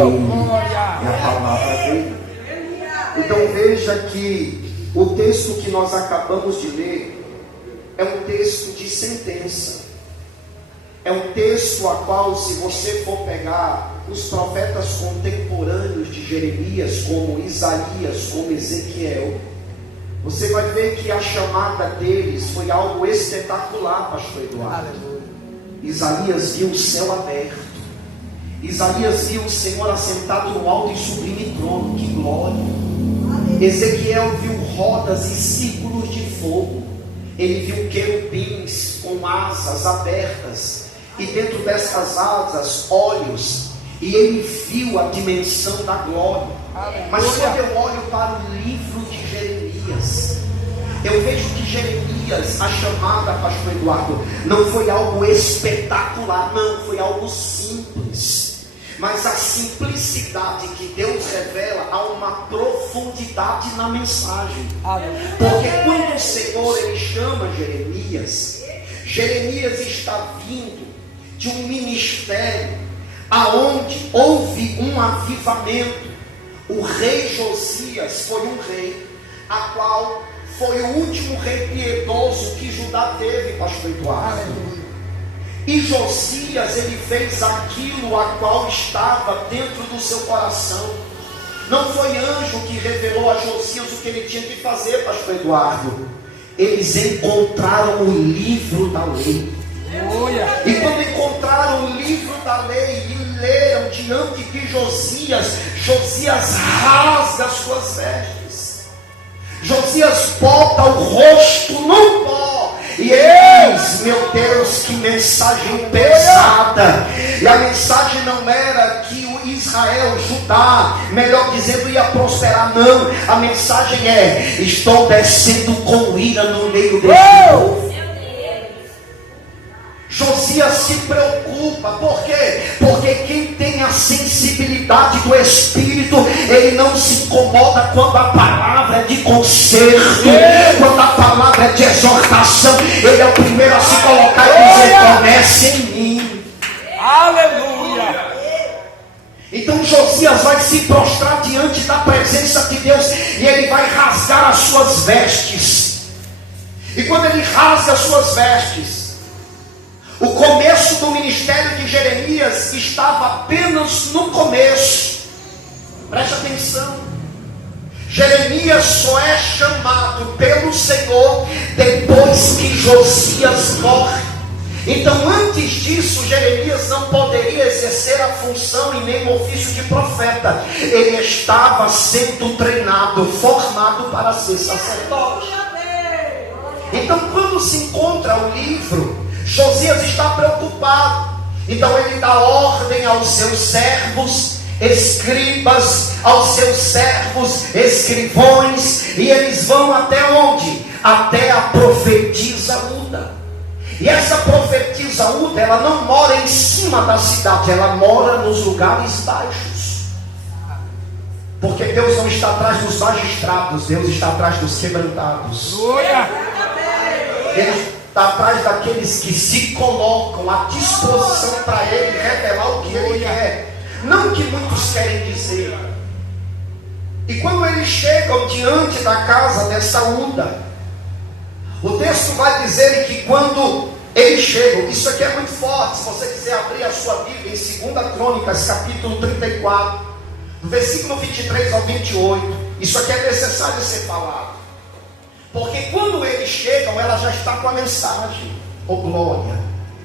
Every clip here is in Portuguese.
é a palavra dele. Então veja que o texto que nós acabamos de ler é um texto de sentença. É um texto a qual, se você for pegar os profetas contemporâneos de Jeremias, como Isaías, como Ezequiel, você vai ver que a chamada deles foi algo espetacular, pastor Eduardo. Isaías viu o céu aberto. Isaías viu o Senhor assentado no alto e sublime trono. Que glória! Ezequiel viu rodas e círculos de fogo. Ele viu querubins com asas abertas, e dentro dessas asas, olhos. E ele viu a dimensão da glória. Mas quando eu olho para o livro de Jeremias, eu vejo que Jeremias, a chamada, pastor Eduardo, não foi algo espetacular, não, foi algo simples. Mas a simplicidade que Deus revela, há uma profundidade na mensagem. Porque quando o Senhor ele chama Jeremias, Jeremias está vindo de um ministério aonde houve um avivamento. O rei Josias foi um rei a qual foi o último rei piedoso que Judá teve, pastor Eduardo. E Josias, ele fez aquilo a qual estava dentro do seu coração. Não foi anjo que revelou a Josias o que ele tinha que fazer, pastor Eduardo. Eles encontraram o livro da lei. E quando encontraram o livro da lei e leram diante de Josias, Josias rasga as suas vestes. Josias bota o rosto no pó. E eis, meu Deus, que mensagem pesada. E a mensagem não era que o Israel, Judá, melhor dizendo, ia prosperar, não. A mensagem é: estou descendo com ira no meio desse povo. Josias se preocupa, por quê? Porque quem tem a sensibilidade do Espírito, ele não se incomoda quando a palavra é de conserto, quando a palavra é de exortação. Ele é o primeiro a se colocar e dizer: comece em mim. Aleluia! Então Josias vai se prostrar diante da presença de Deus, e ele vai rasgar as suas vestes. E quando ele rasga as suas vestes, o começo do ministério de Jeremias estava apenas no começo. Preste atenção. Jeremias só é chamado pelo Senhor depois que Josias morre. Então antes disso, Jeremias não poderia exercer a função e nem o ofício de profeta. Ele estava sendo treinado, formado para ser sacerdote. Então quando se encontra o livro, Josias está preocupado. Então ele dá ordem aos seus servos escribas, aos seus servos escrivões, e eles vão até onde? Até a profetisa Uda. E essa profetisa Uda, ela não mora em cima da cidade, ela mora nos lugares baixos. Porque Deus não está atrás dos magistrados, Deus está atrás dos quebrantados. Ele está atrás daqueles que se colocam à disposição para Ele revelar o que Ele quer, não o que muitos querem dizer. E quando eles chegam diante da casa dessa Uda, o texto vai dizer que quando eles chegam, isso aqui é muito forte, se você quiser abrir a sua Bíblia em 2 Crônicas, capítulo 34, do versículo 23 ao 28, isso aqui é necessário ser falado. Porque quando eles chegam, ela já está com a mensagem. Oh glória!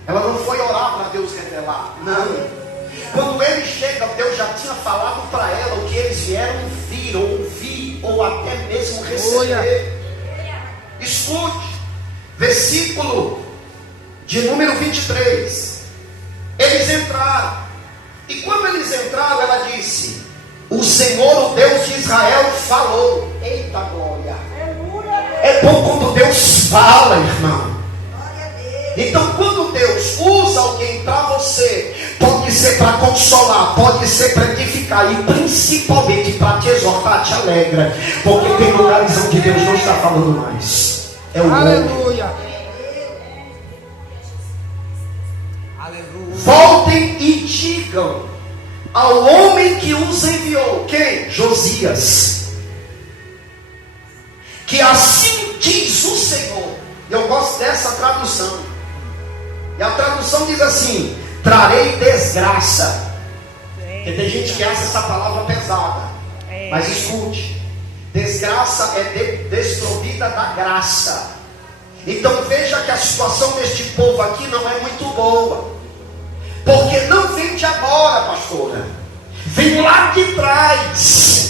Ela não foi orar para Deus revelar, não. Quando eles chegam, Deus já tinha falado para ela o que eles vieram vir, ouvir, ou até mesmo receber. Escute, versículo de número 23. Eles entraram, e quando eles entraram, ela disse: o Senhor, o Deus de Israel, falou. Eita glória! É bom quando Deus fala, irmão. Então quando Deus usa alguém para você, pode ser para consolar, pode ser para edificar, e principalmente para te exortar, te alegra. Porque tem lugares onde Deus não está falando mais. É o Aleluia! Voltem e digam ao homem que os enviou. Quem? Josias. Que assim diz o Senhor. Eu gosto dessa tradução. E a tradução diz assim: trarei desgraça. Porque tem gente que acha essa palavra pesada. Mas escute: desgraça é desprovida da graça. Então veja que a situação deste povo aqui não é muito boa. Porque não vem de agora, pastora. Vem lá de trás.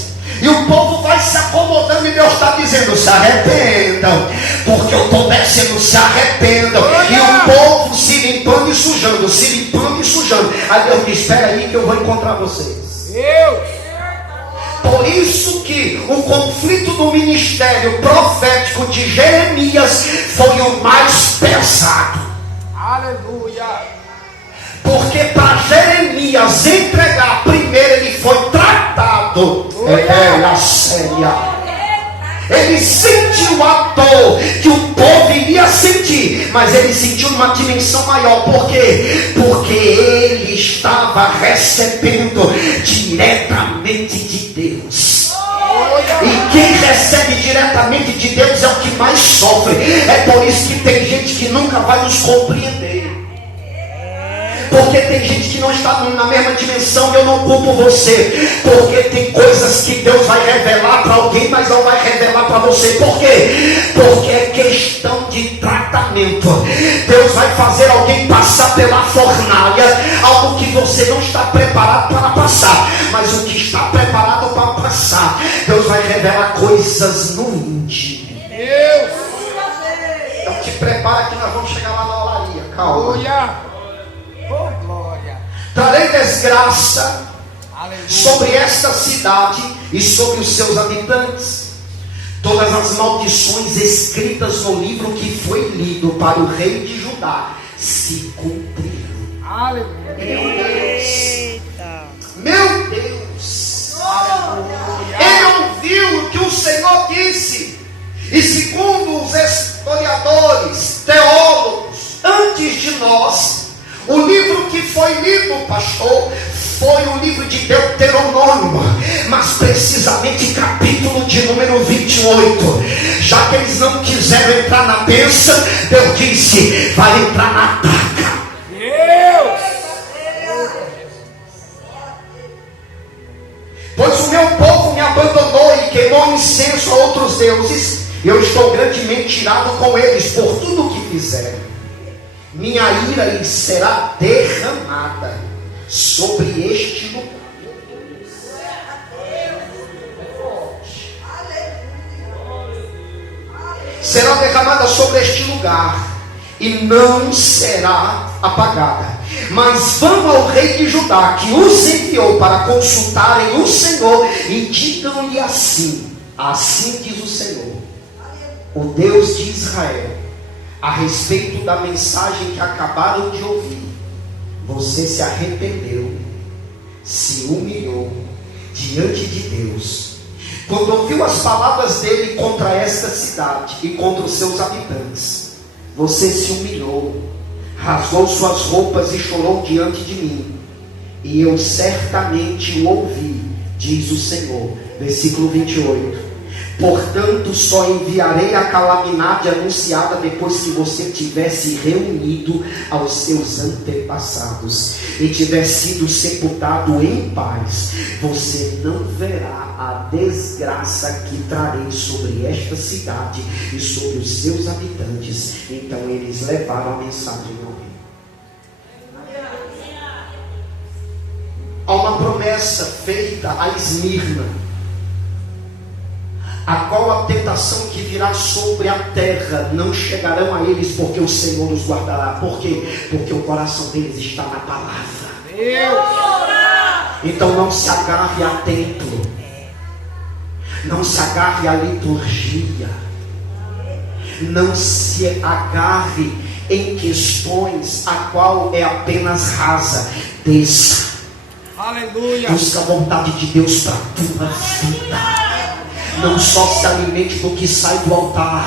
E o povo vai se acomodando, e Deus está dizendo: se arrependam, porque eu estou descendo, se arrependam. E o povo se limpando e sujando, se limpando e sujando. Aí Deus diz: espera aí que eu vou encontrar vocês. Por isso que o conflito do ministério profético de Jeremias foi o mais pesado. Aleluia. Porque para Jeremias entregar primeiro, ele foi tratado. Ele sentiu a dor que o povo iria sentir, mas ele sentiu uma dimensão maior. Por quê? Porque ele estava recebendo diretamente de Deus. E quem recebe diretamente de Deus é o que mais sofre. É por isso que tem gente que nunca vai nos compreender. Porque tem gente que não está na mesma dimensão. E eu não culpo você, porque tem coisas que Deus vai revelar para alguém, mas não vai revelar para você. Por quê? Porque é questão de tratamento. Deus vai fazer alguém passar pela fornalha, algo que você não está preparado para passar, mas o que está preparado para passar, Deus vai revelar coisas no íntimo. Então te prepara que nós vamos chegar lá na olaria. Calma. Oh, glória. Trarei desgraça sobre esta cidade e sobre os seus habitantes. Todas as maldições escritas no livro que foi lido para o rei de Judá se cumprirão. Aleluia. Meu Deus. Ele ouviu o que o Senhor disse. E segundo os historiadores, teólogos, antes de nós, o livro que foi lido, pastor, foi o livro de Deuteronômio, mas precisamente capítulo de número 28. Já que eles não quiseram entrar na bênção, Deus disse: vai entrar na taca. Pois o meu povo me abandonou e queimou incenso a outros deuses. Eu estou grandemente tirado com eles por tudo o que fizeram. Minha ira lhes será derramada sobre este lugar. Será derramada sobre este lugar e não será apagada. Mas vão ao rei de Judá, que os enviou para consultarem o Senhor, e digam-lhe assim: assim diz o Senhor, o Deus de Israel, a respeito da mensagem que acabaram de ouvir. Você se arrependeu, se humilhou diante de Deus, quando ouviu as palavras dele contra esta cidade e contra os seus habitantes. Você se humilhou, rasgou suas roupas e chorou diante de mim, e eu certamente o ouvi, diz o Senhor. Versículo 28. Portanto, só enviarei a calamidade anunciada depois que você tivesse reunido aos seus antepassados e tiver sido sepultado em paz. Você não verá a desgraça que trarei sobre esta cidade e sobre os seus habitantes. Então eles levaram a mensagem ao rei. Há uma promessa feita a Esmirna, a qual a tentação que virá sobre a terra não chegarão a eles, porque o Senhor os guardará. Por quê? Porque o coração deles está na palavra. Então não se agarre a templo, não se agarre à liturgia, não se agarre em questões a qual é apenas rasa. Desça. Aleluia. Busca a vontade de Deus para a tua vida. Não só se alimente do que sai do altar,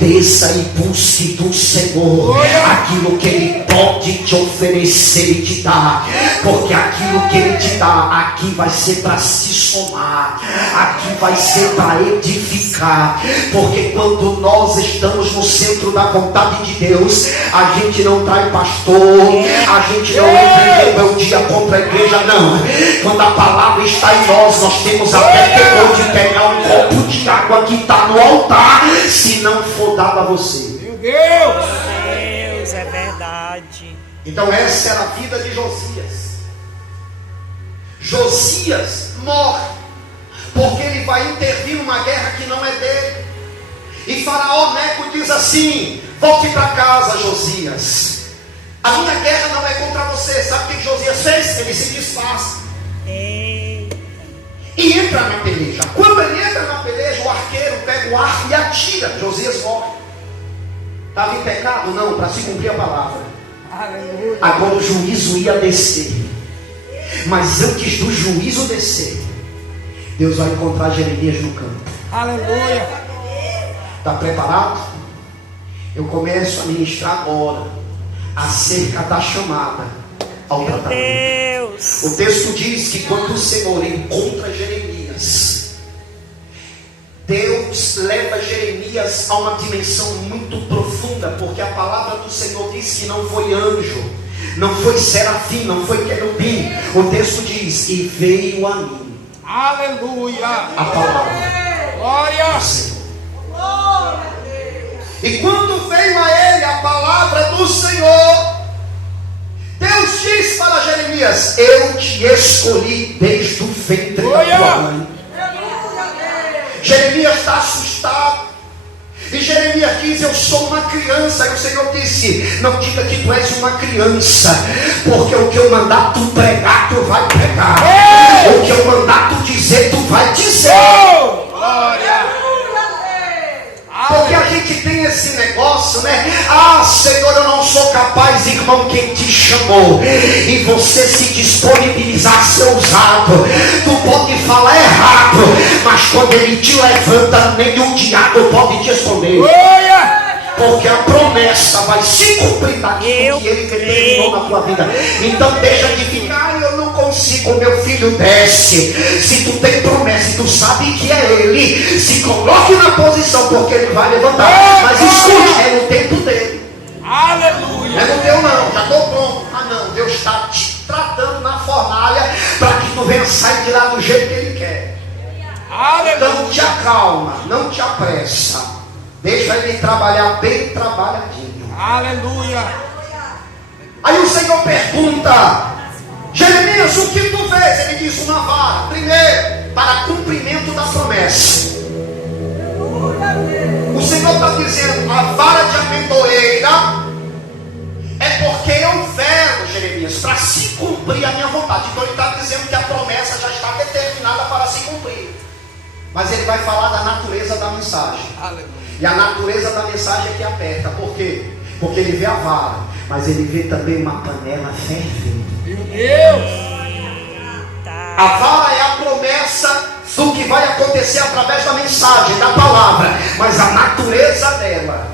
desça e busque do Senhor aquilo que Ele pode te oferecer e te dar, porque aquilo que Ele te dá aqui vai ser para se somar, aqui vai ser para edificar, porque quando nós estamos no centro da vontade de Deus, a gente não trai pastor, a gente não entra em rebeldia contra a igreja, não. Quando a palavra está em nós, nós temos até temor de pegar um copo de água que está no altar, se não for dado a você. Meu Deus! Deus, é verdade. Então essa era a vida de Josias. Josias morre, porque ele vai intervir numa guerra que não é dele. E Faraó Neco diz assim: volte para casa, Josias. A minha guerra não é contra você. Sabe o que Josias fez? Ele se desfaz e entra na peleja. Quando ele entra na peleja, o arqueiro pega o arco e atira. Josias morre. Estava em pecado? Não, para se cumprir a palavra. Aleluia. Agora o juízo ia descer. Mas antes do juízo descer, Deus vai encontrar Jeremias no campo. Aleluia. Está preparado? Eu começo a ministrar agora acerca da chamada ao Meu tratamento. Deus. O texto diz que quando o Senhor encontra Jeremias, Deus leva Jeremias a uma dimensão muito profunda, porque a palavra do Senhor diz que não foi anjo, não foi serafim, não foi querubim. O texto diz: e veio a mim Aleluia. a palavra Glória. do Senhor. E quando veio a ele a palavra do Senhor, Deus diz para Jeremias: eu te escolhi desde o ventre da tua mãe. Jeremias está assustado. E Jeremias diz: eu sou uma criança. E o Senhor disse: não diga que tu és uma criança, porque o que eu mandar tu pregar, tu vai pregar. O que eu mandar tu dizer, tu vai dizer. Glória. Porque a gente tem esse negócio, né? Ah, Senhor, eu não sou capaz, irmão, quem te chamou e você se disponibilizar a ser usado, tu pode falar errado, mas quando Ele te levanta, nenhum diabo pode te esconder. Glória. Porque a promessa vai se cumprir daquilo que Ele determinou na tua vida. Então deixa de ficar: eu não consigo, meu filho, desce. Se tu tem promessa e tu sabe que é Ele, se coloque na posição, porque Ele vai levantar. Mas escute, é no tempo dele. Aleluia. Não é no teu não, já estou pronto. Ah não, Deus está te tratando na fornalha para que tu venha sair de lá do jeito que Ele quer. Então te acalma, não te apressa. Deixa Ele trabalhar bem trabalhadinho. Aleluia. Aí o Senhor pergunta: Jeremias, o que tu fez? Ele diz: uma vara. Primeiro, para cumprimento da promessa. O Senhor está dizendo: a vara de amendoeira é porque eu velo, Jeremias, para se cumprir a minha vontade. Então ele está dizendo que a promessa já está determinada para se cumprir. Mas ele vai falar da natureza da mensagem. Aleluia. E a natureza da mensagem é que aperta. Por quê? Porque ele vê a vara, mas ele vê também uma panela fervendo. Meu Deus. A vara é a promessa do que vai acontecer através da mensagem, da palavra. Mas a natureza dela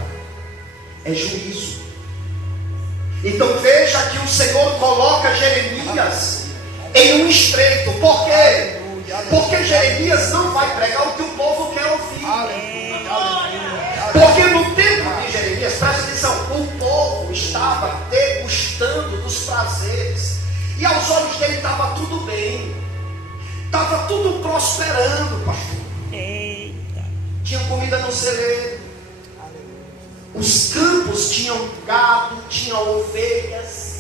é juízo. Então veja que o Senhor coloca Jeremias em um estreito. Por quê? Porque Jeremias não vai pregar o que o povo quer ouvir. Porque no tempo de Jeremias, presta atenção, o povo estava degustando dos prazeres, e aos olhos dele estava tudo bem, estava tudo prosperando, pastor. Eita. Tinha comida no celeiro, os campos tinham gado, tinham ovelhas,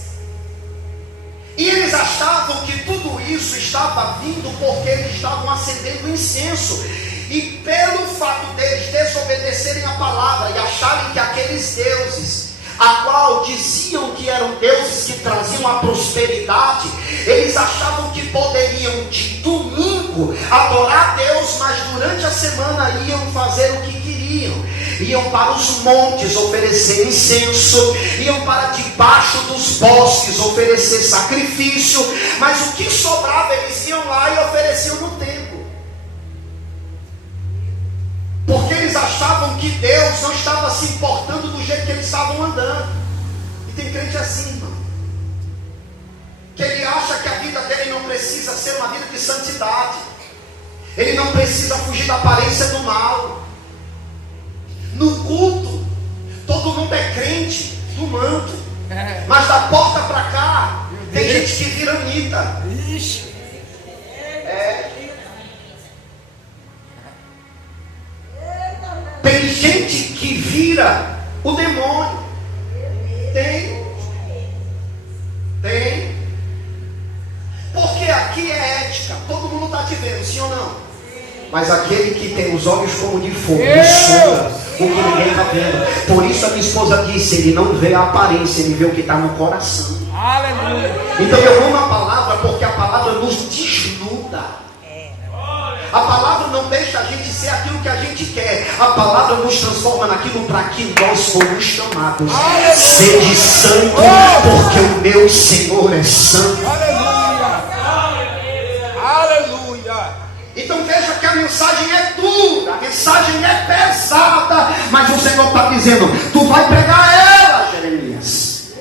e eles achavam que tudo isso estava vindo porque eles estavam acendendo incenso. E pelo fato deles desobedecerem a palavra e acharem que aqueles deuses, a qual diziam que eram deuses que traziam a prosperidade, eles achavam que poderiam de domingo adorar a Deus, mas durante a semana iam fazer o que queriam. Iam para os montes oferecer incenso, iam para debaixo dos bosques oferecer sacrifício, mas o que sobrava eles iam lá e ofereciam no templo. Deus não estava se importando do jeito que eles estavam andando. E tem crente assim, irmão, que ele acha que a vida dele não precisa ser uma vida de santidade. Ele não precisa fugir da aparência do mal. No culto, todo mundo é crente do manto, mas da porta para cá tem gente que vira Anitta. Ixi. Tem gente que vira o demônio. Tem. Porque aqui é ética. Todo mundo está te vendo, sim ou não? Mas aquele que tem os olhos como de fogo, enxuga o que ninguém está vendo. Por isso a minha esposa disse: ele não vê a aparência, ele vê o que está no coração. Aleluia. Então eu amo a palavra, porque a palavra nos desnuda. A palavra não deixa a gente ser aquilo que a gente quer. A palavra nos transforma naquilo para que nós fomos chamados. Sede santo, porque o meu Senhor é santo. Aleluia. Aleluia. Então veja que a mensagem é dura, a mensagem é pesada, mas o Senhor está dizendo: tu vai pregar ela, Jeremias.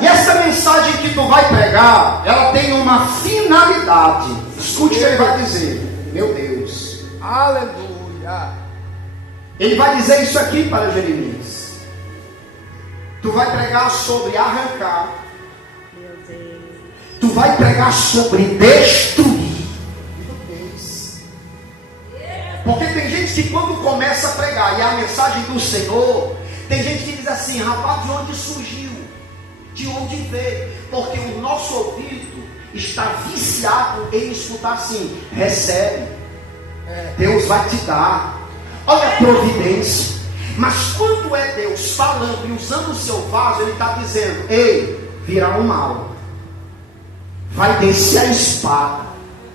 E essa mensagem que tu vai pregar, ela tem uma finalidade. Escute o que ele vai dizer. Meu Deus. Aleluia. Ele vai dizer isso aqui para Jeremias. Tu vai pregar sobre arrancar. Meu Deus. Tu vai pregar sobre destruir. Porque tem gente que quando começa a pregar e a mensagem do Senhor, tem gente que diz assim: rapaz, de onde surgiu? De onde veio? Porque o nosso ouvido está viciado em escutar assim: recebe, Deus vai te dar, olha a providência. Mas quando é Deus falando e usando o seu vaso, ele está dizendo: ei, virá o mal, vai descer a espada,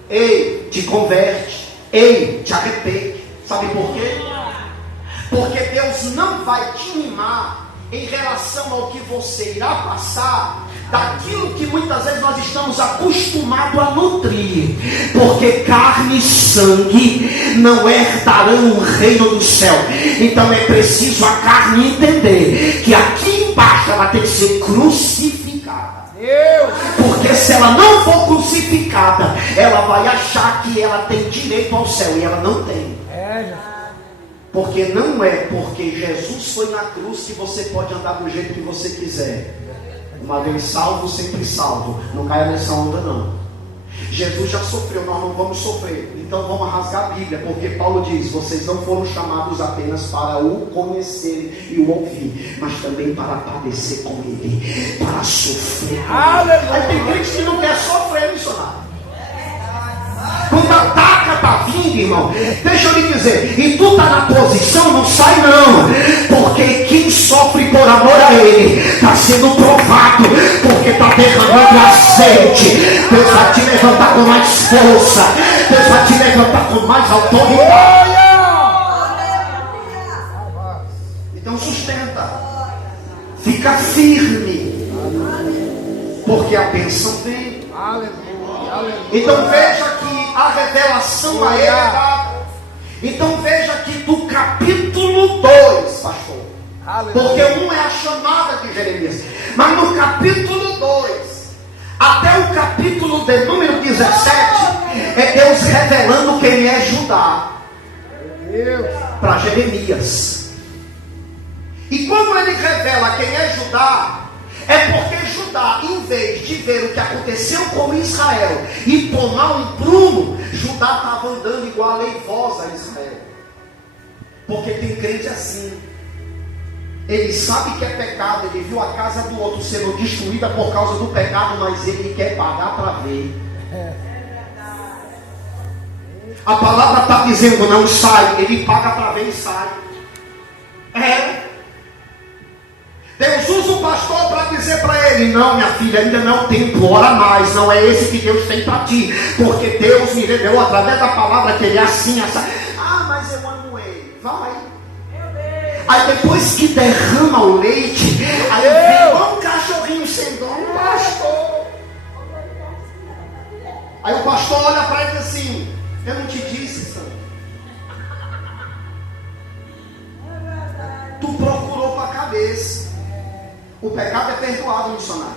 ei, te converte, ei, te arrepende. Sabe por quê? Porque Deus não vai te mimar em relação ao que você irá passar, daquilo que muitas vezes nós estamos acostumados a nutrir. Porque carne e sangue não herdarão o reino do céu. Então é preciso a carne entender que aqui embaixo ela tem que ser crucificada. Porque se ela não for crucificada, ela vai achar que ela tem direito ao céu, e ela não tem. Porque não é porque Jesus foi na cruz que você pode andar do jeito que você quiser. Uma vez salvo, sempre salvo. Não caia nessa onda não. Jesus já sofreu, nós não vamos sofrer. Então vamos rasgar a Bíblia, porque Paulo diz: vocês não foram chamados apenas para o conhecer e o ouvir, mas também para padecer com Ele, para sofrer com Ele. Aí tem crente que não quer sofrer, missionário. Quando ataca está vindo, irmão, deixa eu lhe dizer, e tu está na posição, não sai não, porque quem sofre por amor a Ele está sendo provado, porque está derramando azeite. Deus vai te levantar com mais força, Deus vai te levantar com mais autoridade. Então sustenta, fica firme, porque a bênção vem. Então veja que a revelação a ele é dada. Então veja que do capítulo 2, pastor, porque um é a chamada de Jeremias, mas no capítulo 2 até o capítulo de número 17 é Deus revelando quem é Judá para Jeremias. E quando ele revela quem é Judá, é porque Judá, em vez de ver o que aconteceu com Israel e tomar um prumo, Judá estava andando igual a leivosa a Israel. Porque tem crente assim, ele sabe que é pecado, ele viu a casa do outro sendo destruída por causa do pecado, mas ele quer pagar para ver. A palavra está dizendo: não sai, ele paga para ver e sai. Deus usa o pastor para dizer para ele: não, minha filha, ainda não é o tempo, ora mais, não é esse que Deus tem para ti, porque Deus me revelou através da palavra que ele é assim, assim. Ah, mas eu amo ele, vai. Aí depois que derrama o leite, aí vem um cachorrinho sem dono, pastor. Aí o pastor olha para ele e diz assim: eu não te disse, santo. O pecado é perdoado, missionário,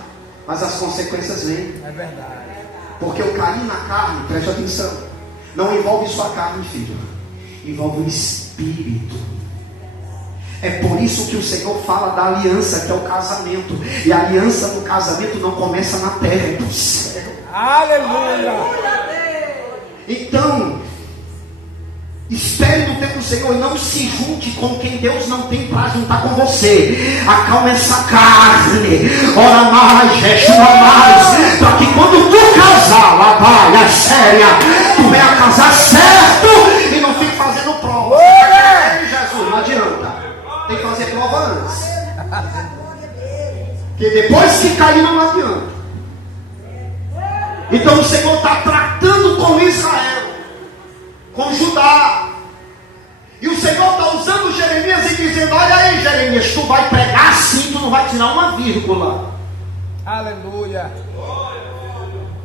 mas as consequências vêm. É verdade. Porque eu caí na carne, preste atenção, não envolve só a carne, filho, envolve o espírito. É por isso que o Senhor fala da aliança, que é o casamento. E a aliança do casamento não começa na terra, é do céu. Aleluia. Então, espere no tempo do Senhor e não se junte com quem Deus não tem para juntar com você. Acalma essa carne. Ora mais, jejua mais. Para que quando tu casar, lá vai, é séria, tu venha casar certo e não fique fazendo prova. Jesus, não adianta. Tem que fazer prova antes. Porque depois que cair não adianta. Então o Senhor está tratando com Israel, com Judá. E o Senhor está usando Jeremias e dizendo: olha aí, Jeremias, tu vai pregar assim, tu não vai tirar uma vírgula. Aleluia.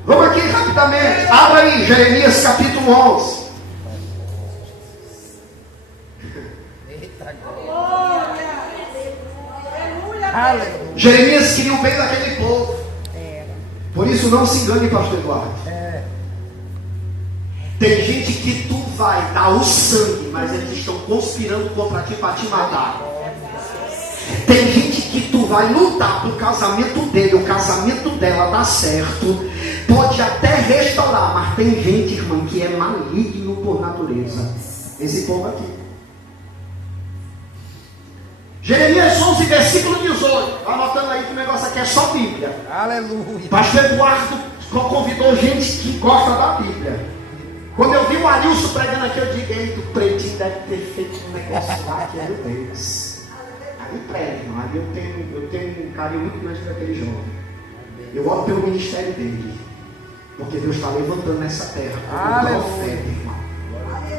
Vamos aqui rapidamente. Abra aí, Jeremias capítulo 11. Eita glória. Aleluia. Jeremias queria o bem daquele povo. Por isso não se engane, pastor Eduardo. Tem gente que tu vai dar o sangue, mas eles estão conspirando contra ti para te matar. Tem gente que tu vai lutar para o casamento dele, o casamento dela dá certo, pode até restaurar, mas tem gente, irmão, que é maligno por natureza. Esse povo aqui. Jeremias 11, versículo 18. Está anotando aí que o negócio aqui é só Bíblia. Aleluia. Pastor Eduardo convidou gente que gosta da Bíblia. Quando eu vi o Arilson pregando aqui, eu digo: eita, o pretinho deve ter feito um negócio lá que é meu Deus. Aí prega, irmão. Aí eu tenho um carinho muito grande por aquele jovem. Eu oro pelo ministério dele, porque Deus está levantando nessa terra como um profeta, irmão.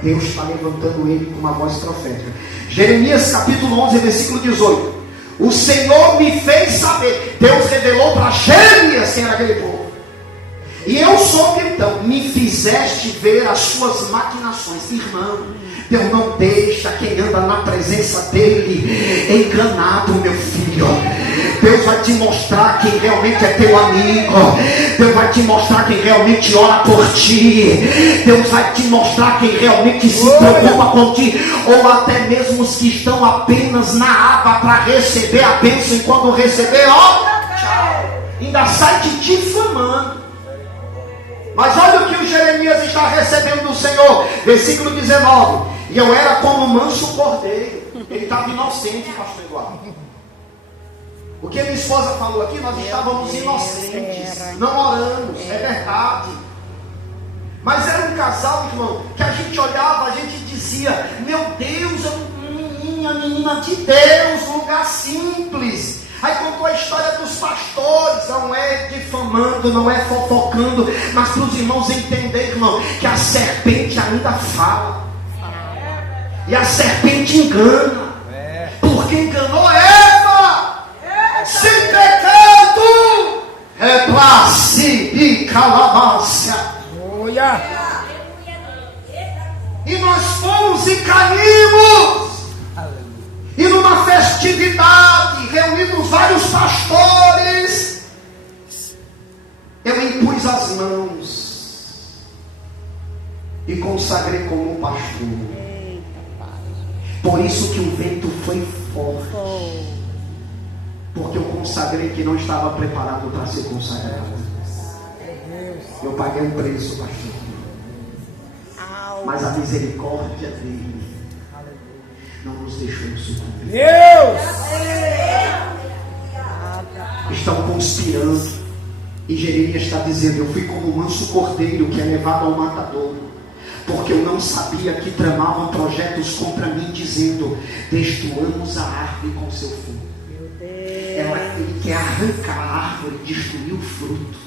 Deus está levantando ele com uma voz profética. Jeremias capítulo 11, versículo 18. O Senhor me fez saber. Deus revelou para Jeremias quem era aquele povo. E eu soube então, me fizeste ver as suas maquinações. Irmão, Deus não deixa quem anda na presença dele enganado, meu filho. Deus vai te mostrar quem realmente é teu amigo. Deus vai te mostrar quem realmente ora por ti. Deus vai te mostrar quem realmente se preocupa com ti. Ou até mesmo os que estão apenas na aba para receber a bênção. E quando receber, ó, tchau, ainda sai te difamando. Mas olha o que o Jeremias está recebendo do Senhor. Versículo 19. E eu era como um manso cordeiro. Ele estava inocente, pastor Eduardo. O que a minha esposa falou aqui, nós estávamos inocentes. Não oramos, é verdade. Mas era um casal, irmão, que a gente olhava, a gente dizia: meu Deus, é uma menina de Deus, um lugar simples. Aí contou a história dos pastores, não é difamando, não é fofocando, mas para os irmãos entenderem, irmão, que a serpente ainda fala. E a serpente engana. Porque enganou Eva. Sem pecado. Replace e calabácia. E nós fomos e caímos. E numa festividade, reunidos vários pastores, eu impus as mãos e consagrei como pastor. Por isso que o vento foi forte, porque eu consagrei que não estava preparado para ser consagrado. Eu paguei um preço, pastor, mas a misericórdia dele não nos deixou sucumbir. Deus! Estão conspirando. E Jeremias está dizendo: eu fui como um manso cordeiro que é levado ao matadouro, porque eu não sabia que tramavam projetos contra mim, dizendo: destruamos a árvore com seu fruto. Ele quer arrancar a árvore e destruir o fruto.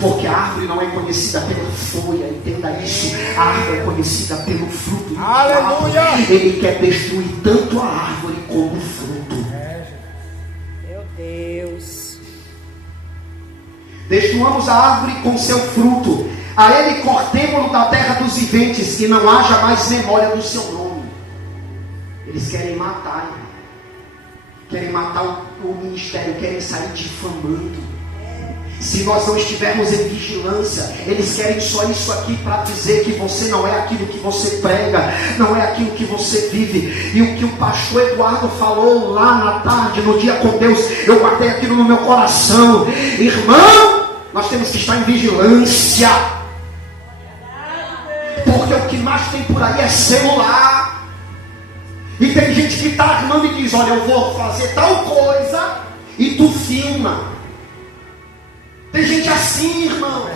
Porque a árvore não é conhecida pela folha, entenda isso. A árvore é conhecida pelo fruto. Aleluia! Ele quer destruir tanto a árvore como o fruto. Meu Deus. Destruamos a árvore com seu fruto. A ele cortemo-lo da terra dos viventes, que não haja mais memória do seu nome. Eles querem matar, irmão. querem matar o ministério, querem sair difamando. Se nós não estivermos em vigilância, eles querem só isso aqui para dizer que você não é aquilo que você prega, não é aquilo que você vive. E o que o pastor Eduardo falou lá na tarde, no dia com Deus, eu guardei aquilo no meu coração. Irmão, nós temos que estar em vigilância, porque o que mais tem por aí é celular. E tem gente que está armando e diz: olha, eu vou fazer tal coisa, e tu filma. Tem gente assim, irmão,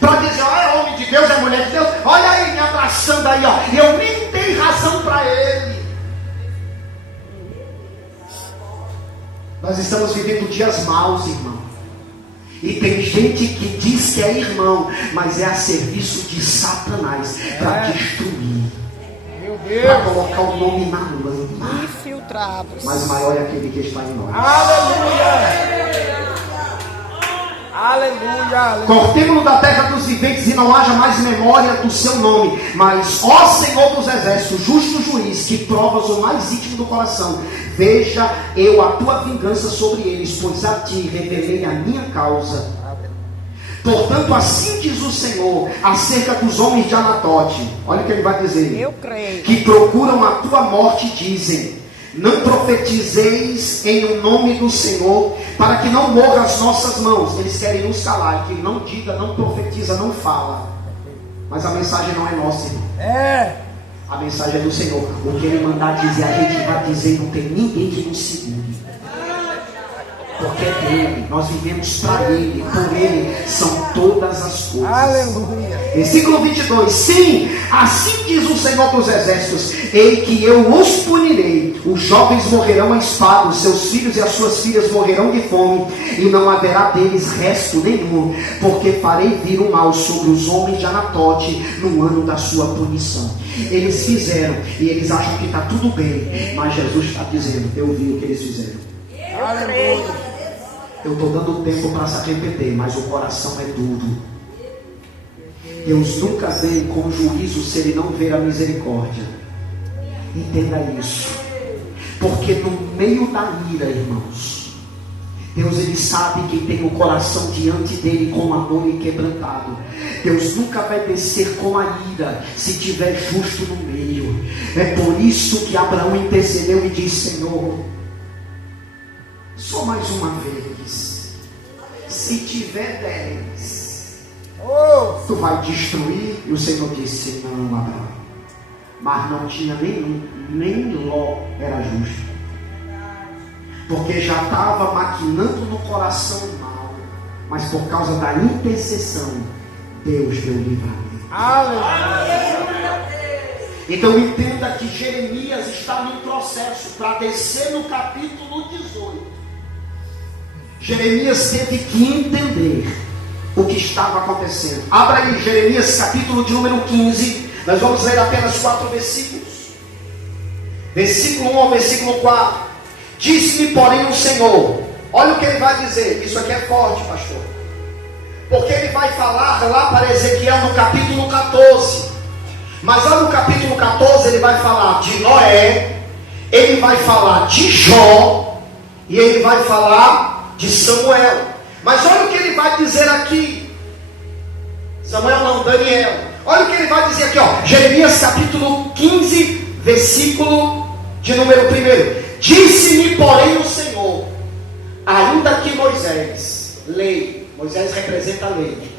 para dizer: ó, é homem de Deus, é mulher de Deus, olha aí, me abraçando aí, ó, e eu nem tenho razão para ele. Nós estamos vivendo dias maus, irmão, e tem gente que diz que é irmão, mas é a serviço de Satanás, para destruir, para colocar o nome na lama. Infiltrados. Mas maior é aquele que está em nós. Aleluia. Aleluia. Cortemo-lo da terra dos viventes e não haja mais memória do seu nome. Mas, ó Senhor dos exércitos, justo juiz, que provas o mais íntimo do coração, veja eu a tua vingança sobre eles, pois a ti revelei a minha causa. Portanto, assim diz o Senhor acerca dos homens de Anatote. Olha o que ele vai dizer. Eu creio. Que procuram a tua morte, dizem: não profetizeis em o nome do Senhor, para que não morra as nossas mãos. Eles querem nos calar, que não diga, não profetiza, não fala. Mas a mensagem não é nossa, irmão. A mensagem é do Senhor. O que Ele mandar dizer, a gente vai dizer. Não tem ninguém que nos segure, porque é dele, nós vivemos para Ele, por Ele são todas as coisas. Aleluia. Versículo 22. Sim, assim diz o Senhor dos exércitos: ei que eu os punirei, os jovens morrerão a espada, os seus filhos e as suas filhas morrerão de fome, e não haverá deles resto nenhum, porque farei vir o mal sobre os homens de Anatote no ano da sua punição. Eles fizeram, e eles acham que está tudo bem, mas Jesus está dizendo: eu vi o que eles fizeram. Aleluia. Eu estou dando tempo para se arrepender, mas o coração é duro. Deus nunca vem com juízo se Ele não ver a misericórdia. Entenda isso. Porque no meio da ira, irmãos, Deus, Ele sabe quem tem o coração diante dEle com amor e quebrantado. Deus nunca vai descer com a ira se tiver justo no meio. É por isso que Abraão intercedeu e disse: Senhor, só mais uma vez, se tiver 10, tu vai destruir? E o Senhor disse: não, Abraão. Mas não tinha nenhum, nem Ló era justo, porque já estava maquinando no coração o mal, mas por causa da intercessão, Deus deu livramento. Aleluia. Então entenda que Jeremias está num processo para descer no capítulo 18. Jeremias teve que entender o que estava acontecendo. Abra aí Jeremias capítulo de número 15. Nós vamos ler apenas 4 versículos. Versículo 1 ao versículo 4. Disse-me, porém, o Senhor. Olha o que ele vai dizer. Isso aqui é forte, pastor. Porque ele vai falar lá para Ezequiel no capítulo 14. Mas lá no capítulo 14 ele vai falar de Noé, ele vai falar de Jó, e ele vai falar de Samuel. Mas olha o que ele vai dizer aqui. Samuel não, Daniel. Olha o que ele vai dizer aqui, ó. Jeremias capítulo 15, versículo de número 1. Disse-me, porém, o Senhor: ainda que Moisés, lei, Moisés representa a lei,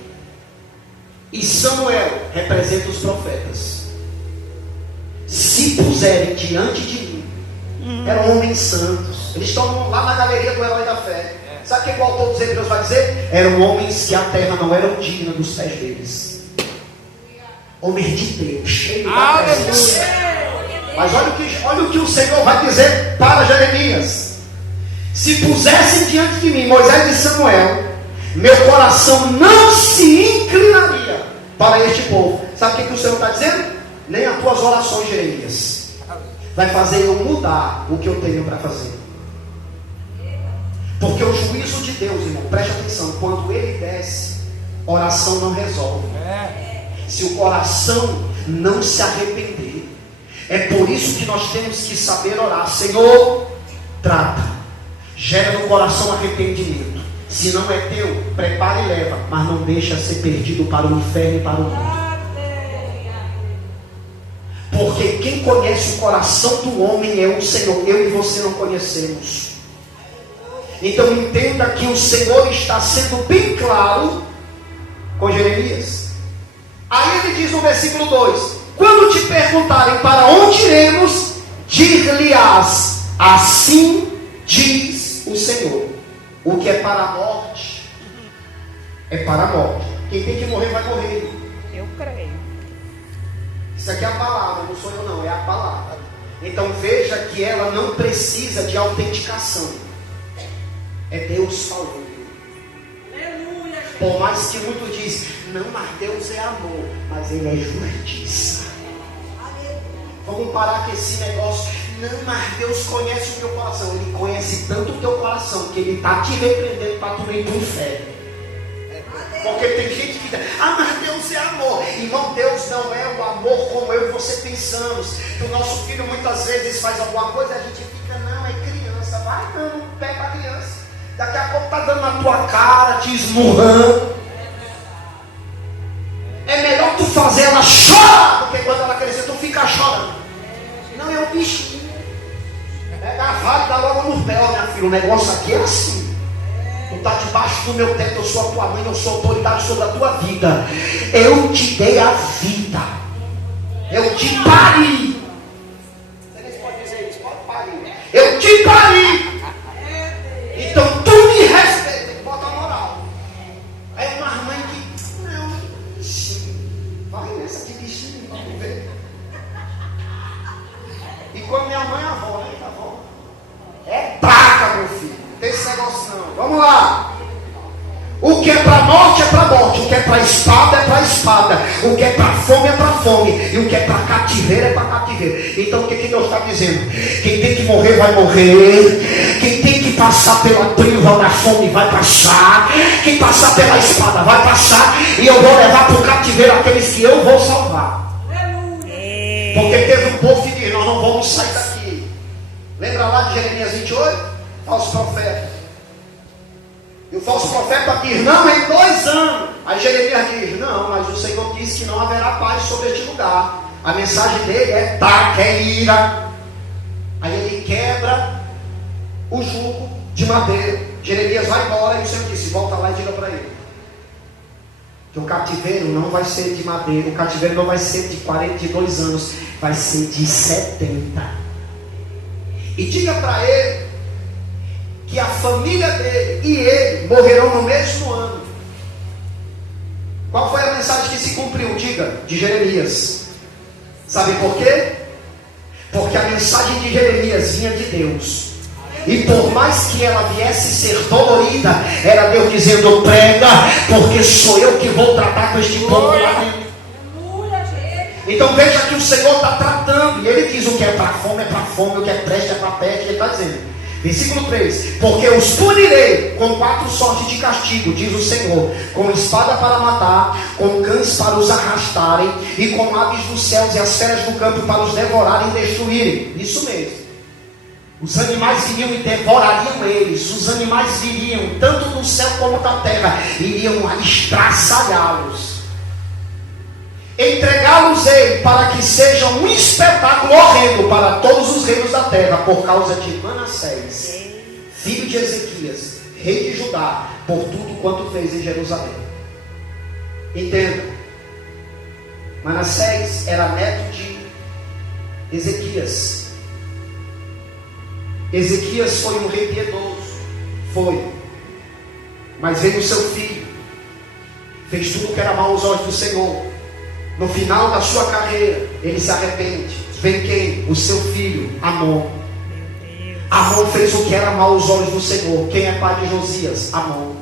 e Samuel representa os profetas, se puserem diante de mim, eram homens santos, eles estão lá na galeria do herói da fé. Sabe o que o autor dos Hebreus vai dizer? Eram homens que a terra não era digna dos pés deles. Homens de Deus, cheio da presença. Mas olha o que o Senhor vai dizer para Jeremias: se pusessem diante de mim Moisés e Samuel, meu coração não se inclinaria para este povo. Sabe o que o Senhor está dizendo? Nem as tuas orações, Jeremias, vai fazer eu mudar o que eu tenho para fazer. Porque o juízo de Deus, irmão, preste atenção, quando ele desce, oração não resolve. Se o coração não se arrepender. É por isso que nós temos que saber orar. Senhor, trata. gera no coração arrependimento. Se não é teu, prepara e leva, mas não deixa ser perdido para o inferno e para o mundo. Porque quem conhece o coração do homem é o Senhor. Eu e você não conhecemos. Então entenda que o Senhor está sendo bem claro com Jeremias. Aí ele diz no versículo 2: quando te perguntarem para onde iremos, dir-lhe-ás, assim diz o Senhor. O que é para a morte, é para a morte. Quem tem que morrer, vai morrer. Eu creio. Isso aqui é a palavra, não sou eu não, é a palavra. Então veja que ela não precisa de autenticação. É Deus falando. Por mais que muito diz, não, mas Deus é amor, mas Ele é justiça. Vamos parar com esse negócio. Não, mas Deus conhece o teu coração. Ele conhece tanto o teu coração que Ele está te repreendendo para tu ir para o inferno. Porque tem gente que diz, mas Deus é amor. Irmão, Deus não é o amor como eu e você pensamos. Que o nosso filho muitas vezes faz alguma coisa e a gente fica, não, é criança. Vai não, pega a criança. Daqui a pouco está dando na tua cara, te esmurrando. É melhor tu fazer ela chorar, porque quando ela crescer tu fica chorando. Não, é um bichinho. Pega a vara e dá logo no pé, ó, minha filha. O negócio aqui é assim. Tu está debaixo do meu teto, eu sou a tua mãe, eu sou autoridade sobre a tua vida. Eu te dei a vida. Eu te pari. Você pode dizer isso, pode parir. Eu te pari. Então tu me respeita, bota a moral. Aí uma mãe que, não, bichinho. Vai nessa de bichinho, vamos ver. E quando minha mãe é avó, né? Avó. É praga, meu filho. Não tem esse negócio não. Vamos lá. O que é para morte é para morte. O que é para espada é para espada. O que é para fome é para fome. E o que é para cativeiro é para cativeiro. Então o que Deus está dizendo? Quem tem que morrer vai morrer. Quem tem que passar pela priva da fome vai passar. Quem passar pela espada vai passar. E eu vou levar para o cativeiro aqueles que eu vou salvar. Porque teve um povo que diz, nós não vamos sair daqui. Lembra lá de Jeremias 28? Falso profeta. E o falso profeta diz, não, em 2 anos. Aí Jeremias diz, não, mas o Senhor disse que não haverá paz sobre este lugar. A mensagem dele é taca, é ira. Aí ele quebra o jugo de madeira. Jeremias vai embora e o Senhor disse, volta lá e diga para ele que o cativeiro não vai ser de madeira. O cativeiro não vai ser de 42 anos, vai ser de 70. E diga para ele que a família dele e ele morrerão no mesmo ano. Qual foi a mensagem que se cumpriu? Diga, de Jeremias. Sabe por quê? Porque a mensagem de Jeremias vinha de Deus. E por mais que ela viesse ser dolorida, era Deus dizendo, prega, porque sou eu que vou tratar com este povo lá dentro. Então veja que o Senhor está tratando. E ele diz, o que é para fome é para fome, o que é peste é para peste. Ele está dizendo, versículo 3, porque os punirei com 4 sortes de castigo, diz o Senhor, com espada para matar, com cães para os arrastarem, e com aves dos céus e as feras do campo para os devorarem e destruírem. Isso mesmo. Os animais viriam e devorariam eles. Os animais viriam, tanto no céu como na terra, iriam estraçalhá-los. Entregá-los-ei para que sejam um espetáculo horrendo para todos os reinos da terra, por causa de Manassés, filho de Ezequias, rei de Judá, por tudo quanto fez em Jerusalém. Entenda, Manassés era neto de Ezequias. Ezequias foi um rei piedoso, foi, mas veio o seu filho, fez tudo que era mal aos olhos do Senhor. No final da sua carreira, ele se arrepende. Vem quem? O seu filho, Amon. Amon fez o que era mal aos olhos do Senhor. Quem é pai de Josias? Amon.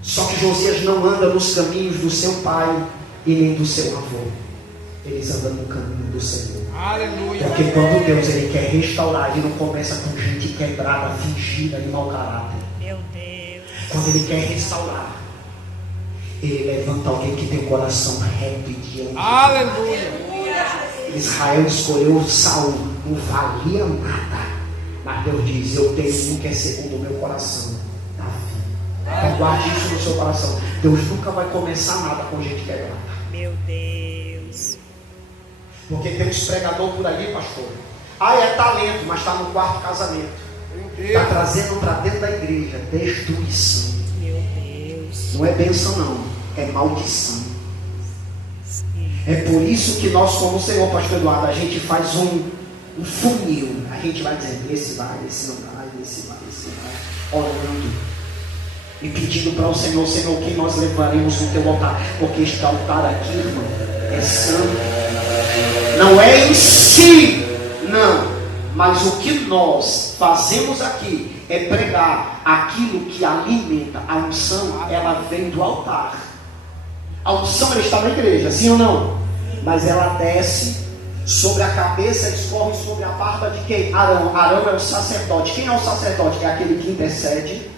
Só que Josias não anda nos caminhos do seu pai e nem do seu avô. Eles andam no caminho do Senhor. Aleluia. Porque quando Deus ele quer restaurar, ele não começa com gente quebrada, fingida e mau caráter. Meu Deus. Quando ele quer restaurar, ele levanta alguém que tem o coração reto e diante. Aleluia. Israel escolheu Saul, não valia nada. Mas Deus diz: eu tenho um que é segundo o meu coração, Davi. Então guarde isso no seu coração. Deus nunca vai começar nada com gente quebrada. Meu Deus. Porque tem uns pregadores por aí, pastor. É talento, mas está no quarto casamento. Está trazendo para dentro da igreja destruição. Meu Deus. Não é bênção não, é maldição. Sim. É por isso que nós, como o Senhor, pastor Eduardo, a gente faz um funil. A gente vai dizendo: esse vai, esse não vai, esse vai, esse vai. Orando e pedindo para o Senhor: Senhor, quem nós levaremos no teu altar? Porque este altar aqui, irmão, é santo. Não é em si, não. Mas o que nós fazemos aqui é pregar aquilo que alimenta. A unção, ela vem do altar. A unção, ela está na igreja, sim ou não? Mas ela desce sobre a cabeça, escorre sobre a barba de quem? Arão. Arão é o sacerdote. Quem é o sacerdote? É aquele que intercede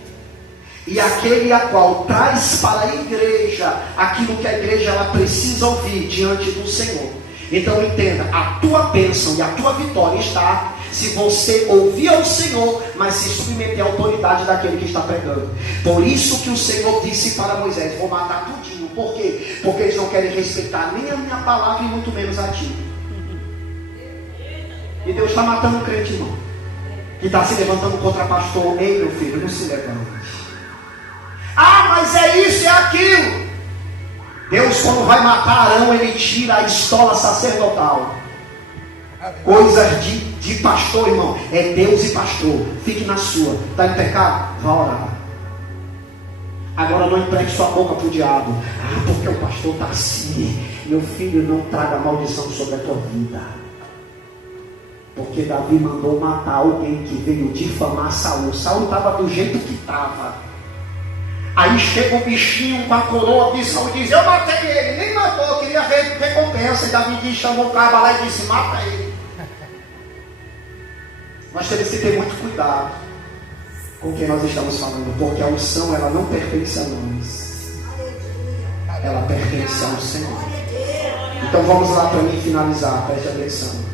e aquele a qual traz para a igreja aquilo que a igreja ela precisa ouvir diante do Senhor. Então entenda, a tua bênção e a tua vitória está se você ouvir ao Senhor, mas se submeter à autoridade daquele que está pregando. Por isso que o Senhor disse para Moisés: vou matar tudinho. Por quê? Porque eles não querem respeitar nem a minha palavra e muito menos a ti. E Deus está matando um crente, irmão, que está se levantando contra pastor. Ei, meu filho, não se levante. Mas é isso, é aquilo. Deus, quando vai matar Arão, ele tira a estola sacerdotal. Coisas de pastor, irmão. É Deus e pastor. Fique na sua. Está em pecado? Vá orar. Agora não empregue sua boca para o diabo. Porque o pastor está assim. Meu filho, não traga maldição sobre a tua vida. Porque Davi mandou matar alguém que veio difamar Saul. Saul estava do jeito que estava. Aí chega o bichinho com a coroa de Saul e diz: eu matei ele. Nem matou, queria recompensa. E Davi chamou o cara lá e disse: mata ele. Nós temos que ter muito cuidado com quem nós estamos falando, porque a unção, ela não pertence a nós, ela pertence ao Senhor. Então vamos lá para mim finalizar, preste atenção.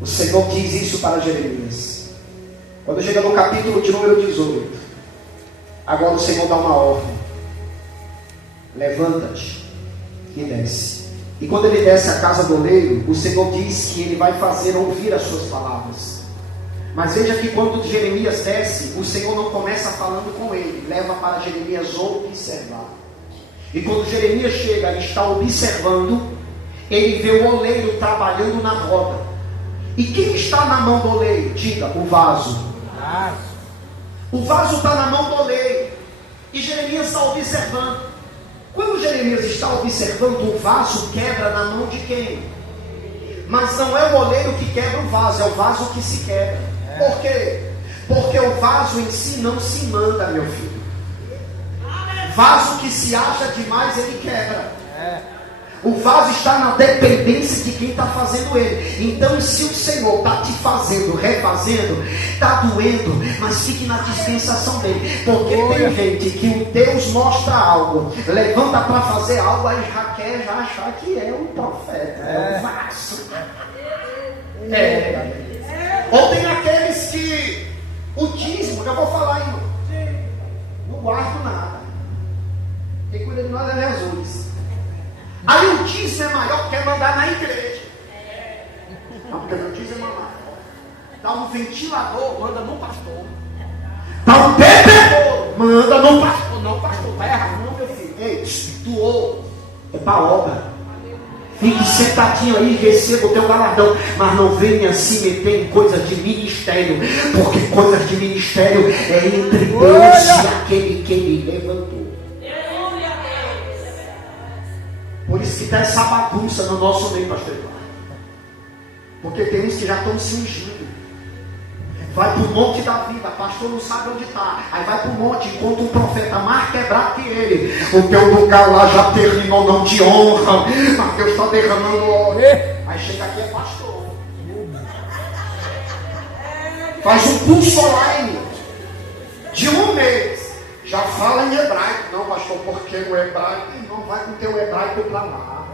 O Senhor diz isso para Jeremias. Quando chega no capítulo de número 18, agora o Senhor dá uma ordem: levanta-te e desce. E quando ele desce à casa do oleiro, o Senhor diz que ele vai fazer ouvir as suas palavras. Mas veja que quando Jeremias desce, o Senhor não começa falando com ele, leva para Jeremias observar. E quando Jeremias chega e está observando, ele vê o oleiro trabalhando na roda. E quem está na mão do oleiro? Diga: o vaso. O vaso está na mão do oleiro. E Jeremias está observando. Quando Jeremias está observando, o vaso quebra na mão de quem? Mas não é o oleiro que quebra o vaso, é o vaso que se quebra. Por quê? Porque o vaso em si não se manda, meu filho. Vaso que se acha demais, ele quebra. O vaso está na dependência de quem está fazendo ele. Então, se o Senhor está te fazendo, refazendo, está doendo, mas fique na dispensação dele. Porque tem gente que o Deus mostra algo, levanta para fazer algo, aí já quer achar que é um profeta, é um vaso. Ou tem aqueles que o dízimo, eu vou falar, irmão, não guardo nada. Quem cuida de nós é Jesus. Aí o dízimo é maior que quer mandar na igreja. Não, porque o dízimo é maior. Dá um ventilador, manda no pastor. Dá um bebedor, manda no pastor. Não, pastor, está errado, não, meu filho. Ei, doou. É para obra. Fique sentadinho aí e receba o teu galardão. Mas não venha se meter em coisas de ministério. Porque coisas de ministério é entre Deus e aquele que ele levantou. Por isso que está essa bagunça no nosso meio, pastor Eduardo. Porque tem uns que já estão se ungindo. Vai para o monte da vida, pastor não sabe onde está. Aí vai para o monte, encontra um profeta mais quebrado que ele. O teu lugar lá já terminou, não te honra. Mas Deus está derramando óleo. Aí chega aqui, é pastor. Faz um curso online de um mês. Já fala em hebraico. Não, pastor, porque o hebraico não vai com o teu hebraico para lá.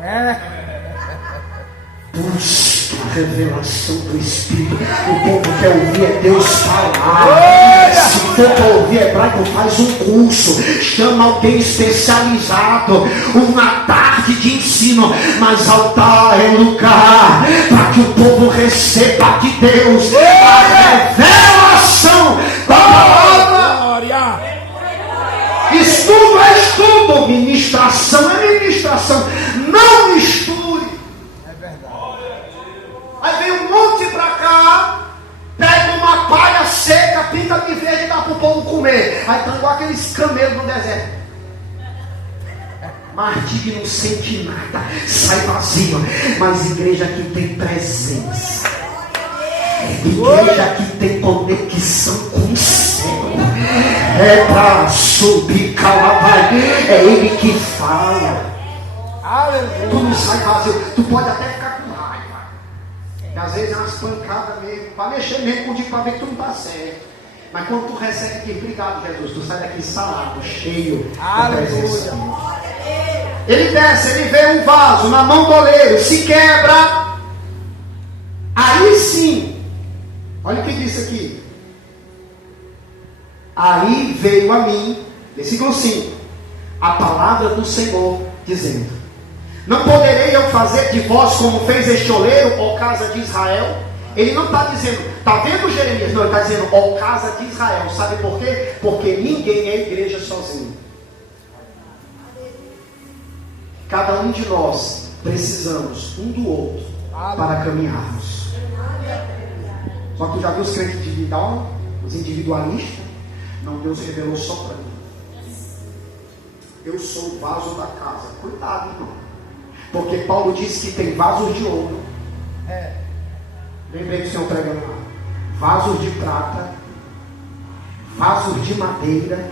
Busca a revelação do Espírito. O povo quer ouvir é Deus falar. Se for para ouvir hebraico, faz um curso. Chama alguém especializado. Uma tarde de ensino. Mas altar é lugar para que o povo receba de Deus a revelação da palavra. Glória. Estudo é estudo. Ministração é ministração. Não misture. É verdade. Aí vem um monte pra cá, pega uma palha seca, pinta de verde e dá pro povo comer. Aí tá igual aqueles camelos no deserto. Martírio não sente nada, sai vazio. Mas igreja que tem presença, igreja que tem conexão com o céu, é pra subir, calabai. É Ele que fala. Aleluia. Tu não sai vazio, tu pode até ficar com raiva. E às vezes é umas pancadas mesmo, para mexer mesmo contigo, para ver que tu não está certo. Mas quando tu recebe aqui, obrigado Jesus, tu sai daqui sarado, cheio da presença. Ele desce, ele vê um vaso na mão do oleiro, se quebra. Aí sim, olha o que diz aqui. Aí veio a mim, versículo 5, a palavra do Senhor, dizendo: não poderei eu fazer de vós como fez este oleiro, ó casa de Israel? Ele não está dizendo, está vendo Jeremias? Não, ele está dizendo, ó casa de Israel. Sabe por quê? Porque ninguém é igreja sozinho. Cada um de nós precisamos um do outro para caminharmos. Só que tu já viu os crentes individual, os individualistas? Não, Deus revelou só para mim. Eu sou o vaso da casa. Cuidado, irmão. Porque Paulo disse que tem vasos de ouro. Lembrei do Senhor pregando lá. Vasos de prata, vasos de madeira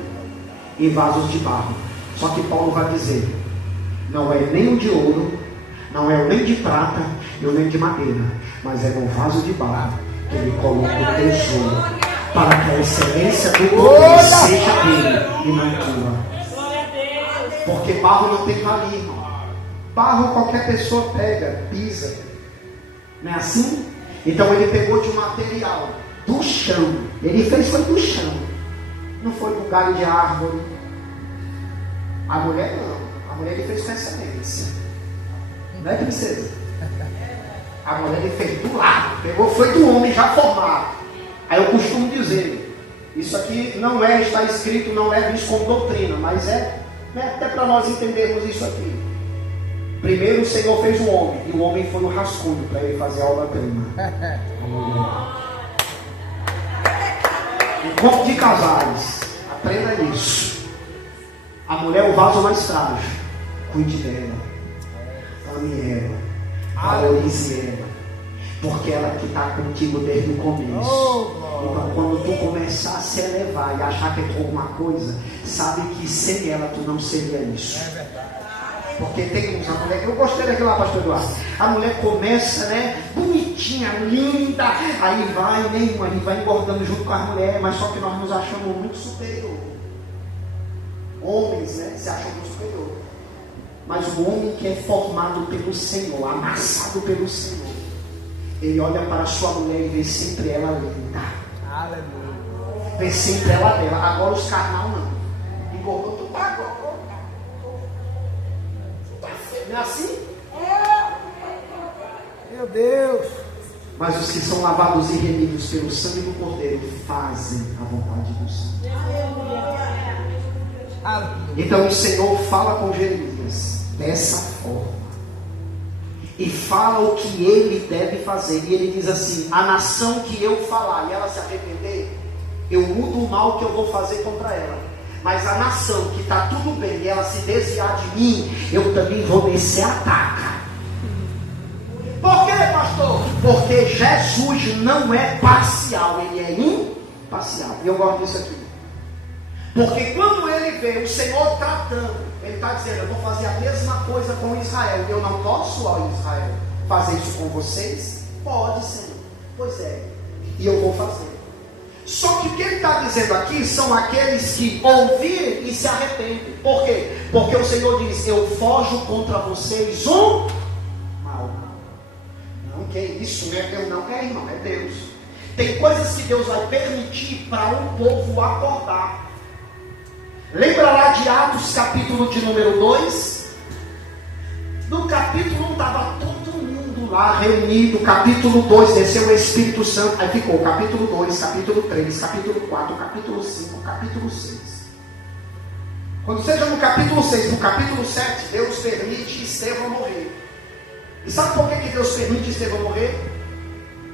e vasos de barro. Só que Paulo vai dizer: não é nem o de ouro, não é o nem de prata e o nem de madeira, mas é no vaso de barro que ele coloca o tesouro, para que a excelência do poder seja dele e não tua. Porque barro não tem valia, irmão. Barro qualquer pessoa pega, pisa. Não é assim? Então ele pegou de um material do chão. Ele fez foi do chão. Não foi com galho de árvore. A mulher não. A mulher ele fez com excelência. Não é, princesa? A mulher ele fez do lado. Pegou foi do homem já formado. Aí eu costumo dizer, isso aqui não está escrito, não é visto como doutrina, mas é até para nós entendermos isso aqui. Primeiro o Senhor fez o homem, e o homem foi o rascunho para ele fazer a obra-prima. Encontro de casais, aprenda isso. A mulher é o vaso mais frágil. Cuide dela, ame ela, valorize ela, porque ela que está contigo desde o começo. Então quando tu começar a se elevar e achar que é alguma coisa, sabe que sem ela tu não seria isso. Porque tem uns, a mulher, eu gostei daquilo lá, pastor Eduardo. A mulher começa, né, bonitinha, linda, aí vai, né, irmã, e vai engordando junto com a mulher, mas só que nós nos achamos muito superior. Homens, né, se acham muito superior. Mas o homem que é formado pelo Senhor, amassado pelo Senhor, ele olha para a sua mulher e vê sempre ela linda. Aleluia. Vê sempre ela bela. Agora os carnal não. Engordou, tu tá gordo. Não é assim? Meu Deus. Mas os que são lavados e remidos pelo sangue do Cordeiro fazem a vontade do Senhor. Então o Senhor fala com Jeremias dessa forma e fala o que ele deve fazer. E ele diz assim: a nação que eu falar e ela se arrepender, eu mudo o mal que eu vou fazer contra ela. Mas a nação que está tudo bem e ela se desviar de mim, eu também vou descer a ataca. Por quê, pastor? Porque Jesus não é parcial, ele é imparcial. E eu gosto disso aqui. Porque quando ele vê o Senhor tratando, ele está dizendo: eu vou fazer a mesma coisa com Israel. Eu não posso, ó Israel, fazer isso com vocês? Pode, Senhor. Pois é. E eu vou fazer. Só que o que ele está dizendo aqui são aqueles que ouvirem e se arrependem. Por quê? Porque o Senhor diz: eu fojo contra vocês um mal. Não, que isso, não é Deus, não. É, irmão, é Deus. Tem coisas que Deus vai permitir para o povo acordar. Lembra lá de Atos, capítulo de número 2? No capítulo 1 estava todo mundo lá reunido. Capítulo 2 desceu o Espírito Santo. Aí ficou capítulo 2, capítulo 3, capítulo 4, capítulo 5, capítulo 6. Quando seja no capítulo 6, no capítulo 7, Deus permite Estevão morrer. E sabe por que Deus permite Estevão morrer?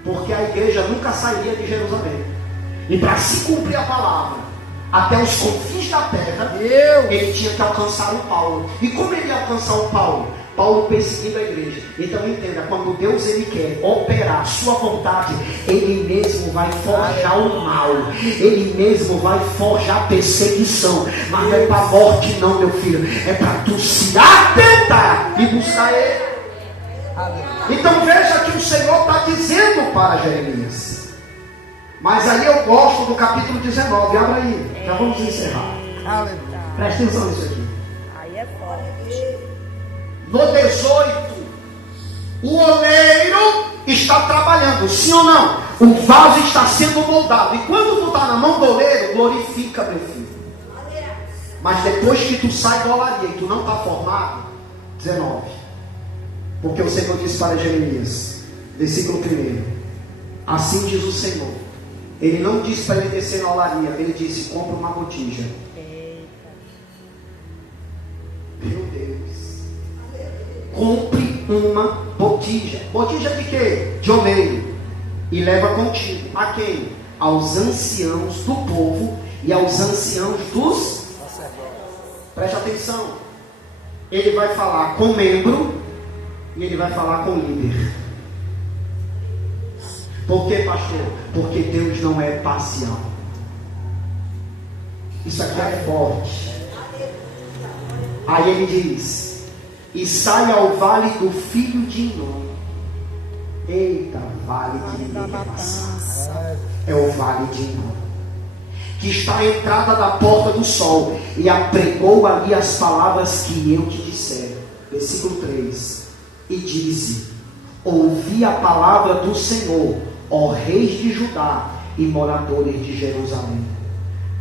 Porque a igreja nunca sairia de Jerusalém. E para se cumprir a palavra, até os confins da terra, ele tinha que alcançar o Paulo. E como ele ia alcançar o Paulo? Paulo perseguindo a igreja. Então entenda, quando Deus ele quer operar a sua vontade, ele mesmo vai forjar o mal, ele mesmo vai forjar a perseguição. Mas não é para a morte não, meu filho, é para tu se atentar e buscar ele. Então veja que o Senhor está dizendo para Jeremias. Mas aí eu gosto do capítulo 19. Abra aí, já vamos encerrar. Presta atenção nisso aqui. Aí é forte. No 18, o oleiro está trabalhando, sim ou não? O vaso está sendo moldado. E quando tu está na mão do oleiro, glorifica, meu filho. Mas depois que tu sai da olaria e tu não está formado, 19. Porque o Senhor disse para Jeremias, versículo 1: assim diz o Senhor. Ele não disse para ele descer na olaria, ele disse: compra uma botija. Meu Deus. Compre uma botija. Botija de quê? De oleiro. E leva contigo. A quem? Aos anciãos do povo e aos anciãos dos sacerdotes. Preste atenção. Ele vai falar com membro e ele vai falar com líder. Por quê, pastor? Porque Deus não é parcial. Isso aqui é forte. Aí ele diz: e sai ao vale do filho de Inom. Eita, vale de matança. É o vale de Inom, que está à entrada da porta do sol. E apregou ali as palavras que eu te disser. Versículo 3. E dize: ouvi a palavra do Senhor, ó reis de Judá e moradores de Jerusalém.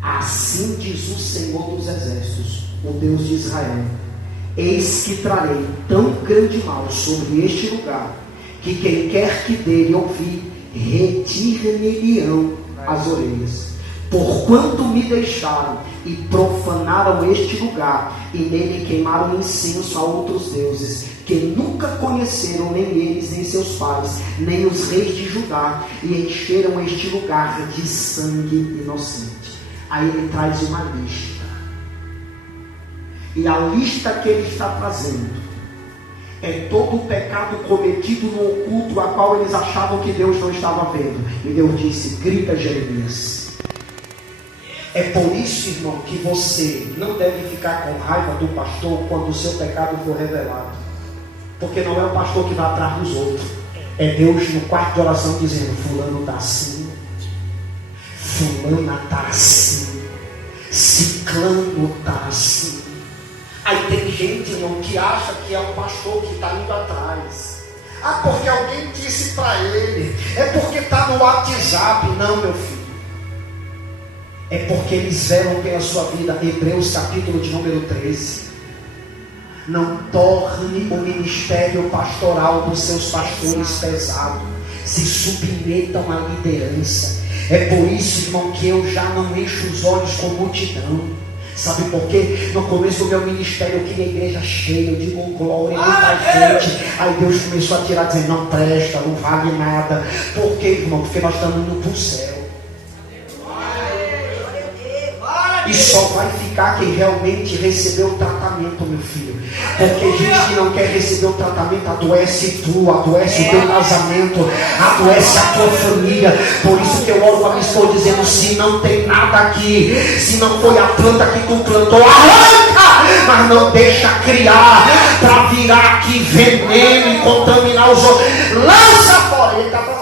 Assim diz o Senhor dos exércitos, o Deus de Israel: eis que trarei tão grande mal sobre este lugar, que quem quer que dele ouvir, retire-me-lhe-ão as orelhas. Porquanto me deixaram e profanaram este lugar, e nele queimaram incenso a outros deuses, que nunca conheceram nem eles, nem seus pais, nem os reis de Judá, e encheram este lugar de sangue inocente. Aí ele traz uma lista. E a lista que ele está trazendo é todo o pecado cometido no oculto, a qual eles achavam que Deus não estava vendo. E Deus disse: grita, Jeremias. É por isso, irmão, que você não deve ficar com raiva do pastor quando o seu pecado for revelado. Porque não é o pastor que vai atrás dos outros. É Deus no quarto de oração dizendo: fulano está assim, fulana está assim, ciclano está assim. Aí tem gente, irmão, que acha que é o pastor que está indo atrás. Ah, porque alguém disse para ele. É porque está no WhatsApp. Não, meu filho. É porque eles zelam pela sua vida. Hebreus capítulo de número 13. Não torne o ministério pastoral dos seus pastores pesado. Se submetam à liderança. É por isso, irmão, que eu já não encho os olhos com multidão. Sabe por quê? No começo do meu ministério eu queria a igreja cheia, eu digo glória, muita gente. Aí Deus começou a tirar, dizendo: não presta, não vale nada. Por quê, irmão? Porque nós estamos indo para o céu. E só vai ficar quem realmente recebeu o tratamento, meu filho. Porque gente que não quer receber o tratamento adoece tu, adoece o teu casamento, adoece a tua família. Por isso que eu oro para minha esposa dizendo: se não tem nada aqui, se não foi a planta que tu plantou, arranca, mas não deixa criar para virar aqui veneno e contaminar os outros. Lança fora. Ele está falando: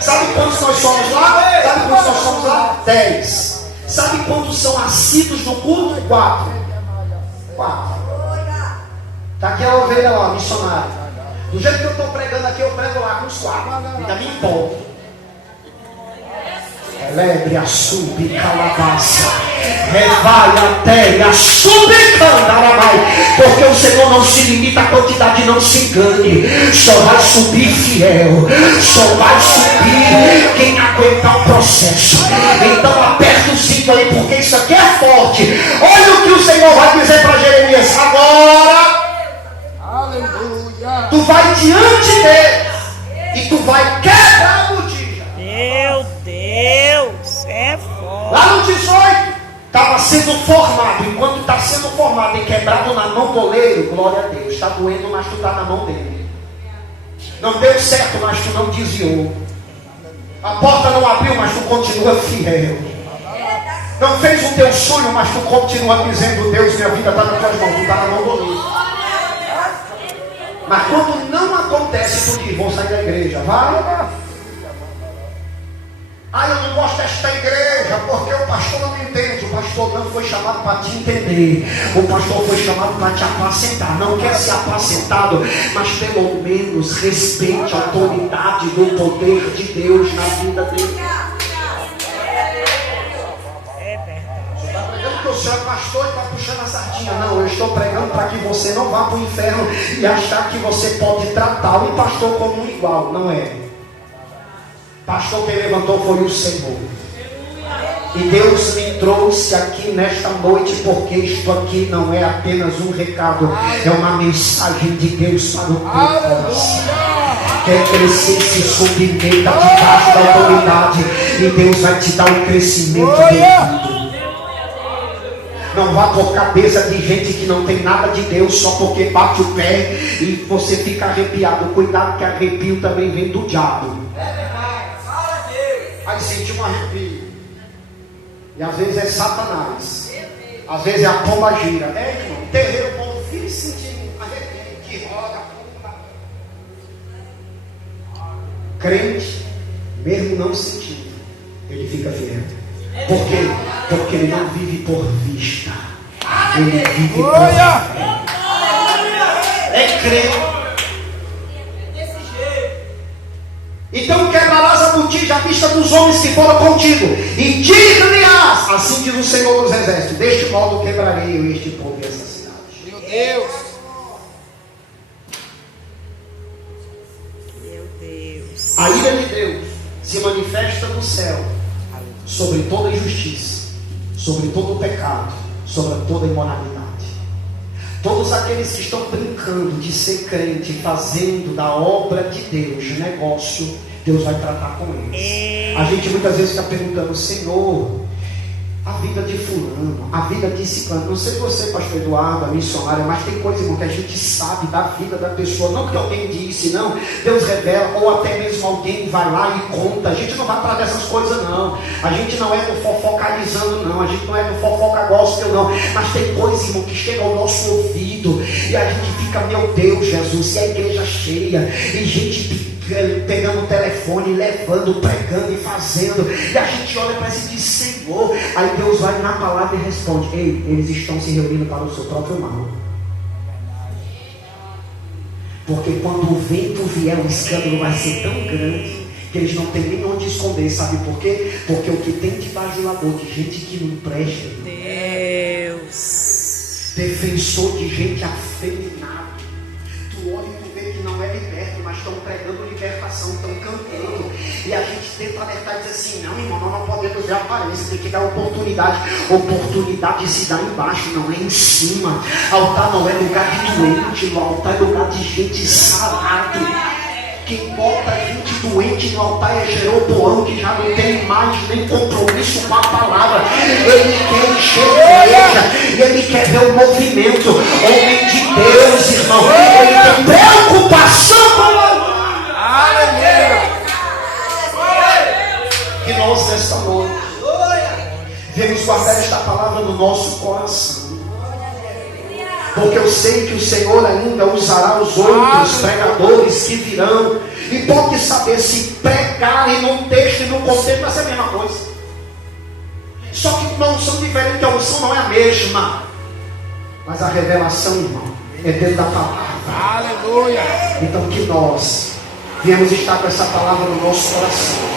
sabe quantos nós somos lá? Sabe quantos nós somos lá? 10. Sabe quantos são assíduos no culto? 4. Está aqui a ovelha lá, missionária. Do jeito que eu estou pregando aqui, eu prego lá com os quatro. Ainda me empolgo. Lebre a subcalabaça, revai a terra, subcandarabai, porque o Senhor não se limita à quantidade, não se engane, só vai subir fiel, só vai subir quem aguentar o processo. Então aperta o cinto aí, porque isso aqui é forte. Olha o que o Senhor vai dizer para Jeremias agora. Aleluia. Tu vai diante dele e tu vai quebrar a botija. Meu Deus, é forte. Lá no 18, estava sendo formado. Enquanto está sendo formado e quebrado na mão do oleiro, glória a Deus. Está doendo, mas tu está na mão dele. Não deu certo, mas tu não desviou. A porta não abriu, mas tu continua fiel. Não fez o teu sonho, mas tu continua dizendo: Deus, minha vida está nas tuas mãos. Tu está na mão do oleiro. Mas quando não acontece, tu diz: vou sair da igreja. Vai. Ah, eu não gosto desta igreja porque o pastor não me entende. O pastor não foi chamado para te entender. O pastor foi chamado para te apacentar. Não quer ser apacentado, mas pelo menos respeite a autoridade do poder de Deus na vida dele. É verdade. Você está pregando que o senhor é pastor e está puxando a sardinha. Não, eu estou pregando para que você não vá para o inferno e achar que você pode tratar o pastor como um igual. Não é. Pastor, quem levantou foi o Senhor. E Deus me trouxe aqui nesta noite, porque isto aqui não é apenas um recado, é uma mensagem de Deus para o teu coração. Quer crescer, se submeta debaixo da autoridade, e Deus vai te dar o crescimento devido. Não vá por cabeça de gente que não tem nada de Deus, só porque bate o pé e você fica arrepiado. Cuidado, que arrepio também vem do diabo. Aí sente um arrepio. E às vezes é Satanás. Às vezes é a pomba gira. É, irmão, terreiro, o povo fica sentindo um arrepio que roda. Crente, mesmo não sentindo, ele fica fiel. Por quê? Porque ele não vive por vista. Ele vive por fé. É crer. Então quebrarás a botija à vista dos homens que foram contigo, e dir-lhe-ás, assim diz o Senhor dos Exércitos: deste modo quebrarei eu este povo e essa cidade. Meu Deus. Meu Deus. A ira de Deus se manifesta no céu sobre toda injustiça, sobre todo pecado, sobre toda imoralidade. Todos aqueles que estão brincando de ser crente, fazendo da obra de Deus negócio, Deus vai tratar com eles. A gente muitas vezes está perguntando: Senhor, a vida de fulano, a vida de ciclano, não sei você, pastor Eduardo, a missionária, mas tem coisa, irmão, que a gente sabe da vida da pessoa, não que alguém disse, não, Deus revela, ou até mesmo alguém vai lá e conta. A gente não vai atrás dessas coisas, não. A gente não é do fofocalizando, não. A gente não é do fofoca gospel, não. Mas tem coisa, irmão, que chega ao nosso ouvido e a gente fica: meu Deus, Jesus, e a igreja cheia, e gente pegando o telefone, levando, pregando e fazendo, e a gente olha para esse e diz: Senhor. Aí Deus vai na palavra e responde: ei, eles estão se reunindo para o seu próprio mal. Porque quando o vento vier, o escândalo vai ser tão grande que eles não têm nem onde esconder. Sabe por quê? Porque o que tem de bajulador, de gente que não presta, Deus. defensor de gente afeminada, tu olha e tu vê que não é liberto, mas estão pregando libertação, estão cantando, e a gente tenta alertar e dizer assim: não, irmão, nós não podemos ver a aparência, tem que dar oportunidade. Oportunidade se dá embaixo, não é em cima. Altar não é lugar de doente, o altar é lugar de gente sarado. Quem bota gente doente no altar é Jeroboão, que já não tem mais nem compromisso com a palavra. Ele quer encher a igreja, e ele quer ver o movimento. Homem de Deus, irmão, ele tem preocupação com a Aleluia. que nós, nesta noite, devemos guardar esta palavra no nosso coração. Porque eu sei que o Senhor ainda usará os outros pregadores que virão. E pode saber, se pregarem num texto e num contexto, vai ser a mesma coisa. Só que uma unção diferente, a unção não é a mesma. Mas a revelação, irmão, é dentro da palavra. Aleluia. Então que nós viemos estar com essa palavra no nosso coração.